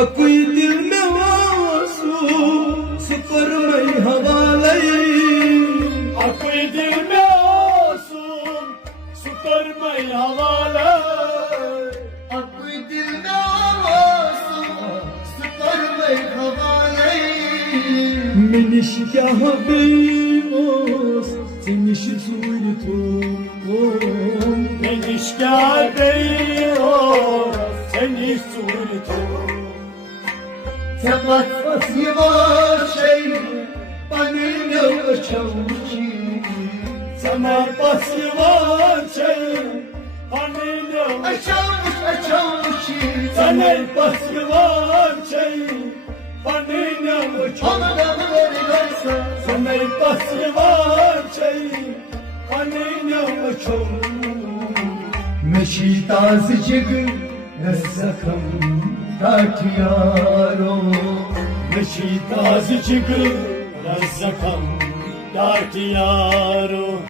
अकुई दिल में आंसू सुकर मई हवाले अकुई दिल में आंसू सुकर मई हवाले अकुई दिल में आंसू सुकर मई हवाले Meniş kahveyos Seniş zultum Meniş kahveyos Seniş zultum Sabat pasivacey Panino çavuçi Samat pasivacey Panino çavuçi Samat pasivacey Panino Ona da mı verirse Samat pasivacey Panino Meşi tazicik Nesakam Tatiyaro Meşi tazicik Razzakam Dartiyaro